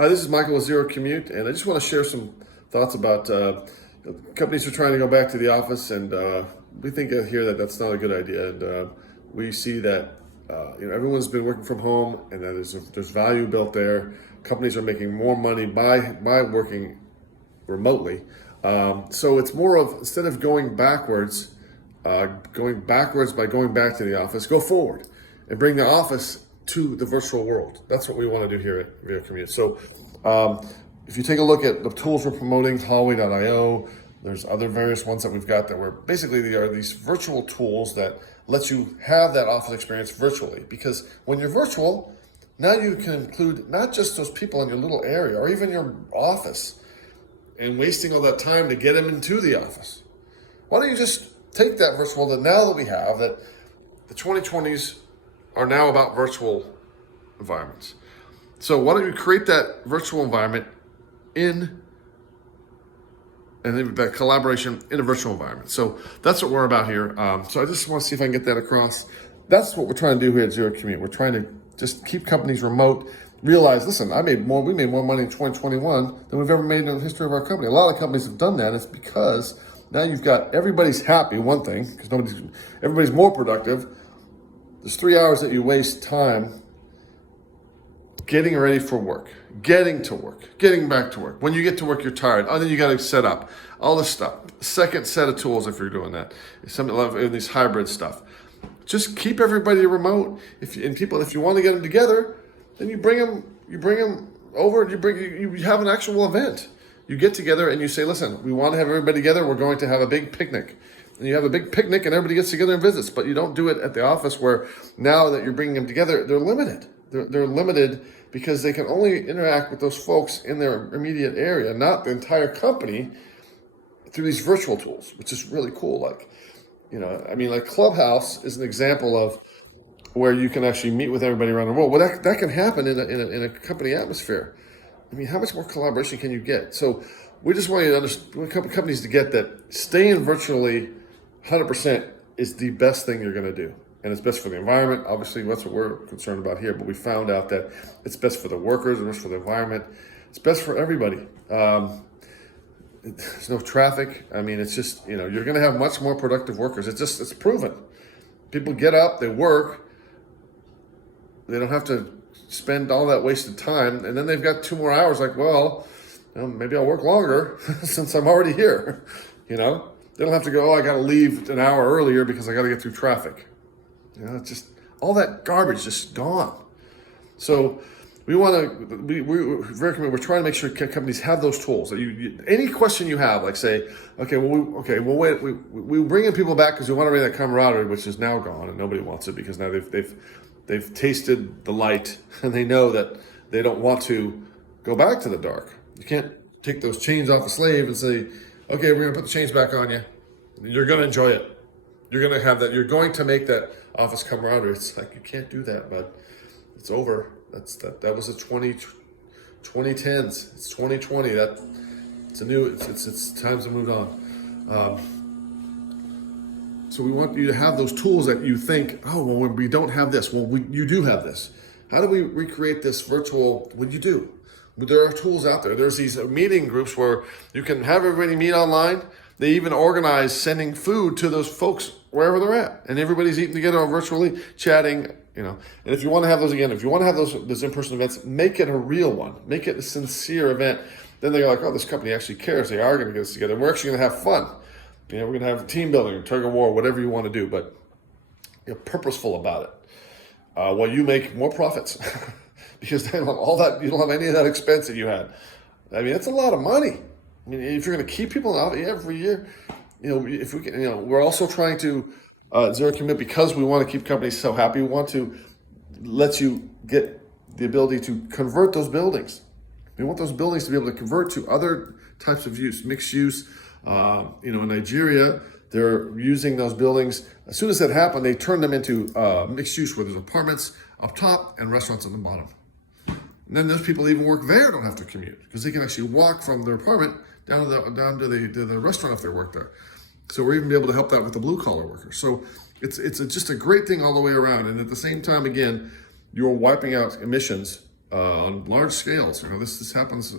Hi, this is Michael with Zero Commute, and I just want to share some thoughts about companies who are trying to go back to the office, and we think here that that's not a good idea. And we see that everyone's been working from home, and that there's value built there. Companies are making more money by working remotely. So it's more of, instead of going backwards by going back to the office, go forward and bring the office to the virtual world. That's what we want to do here at Zero Commute. So if you take a look at the tools we're promoting, Hallway.io, there's other various ones that we've got that were basically, they are these virtual tools that let you have that office experience virtually. Because when you're virtual, now you can include not just those people in your little area or even your office and wasting all that time to get them into the office. Why don't you just take that virtual, that now that we have, that the 2020s are now about virtual environments. So why don't you create that virtual environment and then that collaboration in a virtual environment. So that's what we're about here. So I just want to see if I can get that across. That's what we're trying to do here at Zero Commute. We're trying to just keep companies remote, realize, listen, we made more money in 2021 than we've ever made in the history of our company. A lot of companies have done that. It's because now you've got, everybody's happy, one thing, because everybody's more productive. There's 3 hours that you waste time getting ready for work, getting to work, getting back to work. When you get to work, you're tired. Oh, then you got to set up all this stuff. Second set of tools if you're doing that. Some of these hybrid stuff. Just keep everybody remote. If you want to get them together, then you bring them over. You have an actual event. You get together and you say, listen, we want to have everybody together. We're going to have a big picnic. And you have a big picnic and everybody gets together and visits. But you don't do it at the office, where now that you're bringing them together, they're limited. They're limited because they can only interact with those folks in their immediate area, not the entire company, through these virtual tools, which is really cool. Like Clubhouse is an example of where you can actually meet with everybody around the world. Well, that can happen in a company atmosphere. I mean, how much more collaboration can you get? So we just want you to understand, companies to get that staying virtually 100% is the best thing you're going to do. And it's best for the environment. Obviously, that's what we're concerned about here. But we found out that it's best for the workers, it's best for the environment. It's best for everybody. There's no traffic. I mean, it's just, you're going to have much more productive workers. It's proven. People get up, they work. They don't have to spend all that wasted time. And then they've got 2 more hours. Like, well, maybe I'll work longer since I'm already here. They don't have to go, I got to leave an hour earlier because I got to get through traffic. It's just all that garbage just gone. So we're trying to make sure companies have those tools. That any question you have, like say, we bring in people back because we want to bring that camaraderie, which is now gone and nobody wants it because now they've tasted the light and they know that they don't want to go back to the dark. You can't take those chains off a slave and say, okay, we're gonna put the chains back on you. You're gonna enjoy it. You're gonna have that. You're going to make that office camaraderie. It's like, you can't do that, but it's over. That was the 2010s. It's 2020. It's times have moved on. So we want you to have those tools that you think, oh, well, when we don't have this, well, you do have this. How do we recreate this virtual? Well, you do. There are tools out there. There's these meeting groups where you can have everybody meet online. They even organize sending food to those folks wherever they're at. And everybody's eating together virtually, chatting, And if you want to have those again, if you want to have those in-person events, make it a real one. Make it a sincere event. Then they're like, oh, this company actually cares. They are going to get us together. We're actually going to have fun. We're going to have team building, tug of war, whatever you want to do. But you're purposeful about it. While you make more profits. Because they don't have all that, you don't have any of that expense that you had. I mean, it's a lot of money. I mean, if you're going to keep people out every year, if we can, we're also trying to Zero Commit, because we want to keep companies so happy. We want to let you get the ability to convert those buildings. We want those buildings to be able to convert to other types of use, mixed use. In Nigeria, they're using those buildings. As soon as that happened, they turned them into mixed use, where there's apartments up top and restaurants on the bottom. And then those people even work there don't have to commute, because they can actually walk from their apartment down to the restaurant if they work there. So we're even be able to help that with the blue collar workers. So it's just a great thing all the way around. And at the same time, again, you're wiping out emissions on large scales. This happens.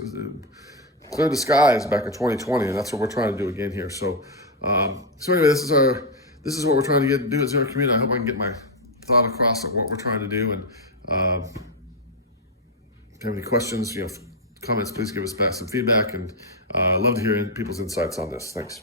Clear the skies back in 2020, and that's what we're trying to do again here. So, anyway, this is what we're trying to do at Zero Commute. I hope I can get my thought across of what we're trying to do. And if you have any questions, comments, please give us back some feedback. And I love to hear people's insights on this. Thanks.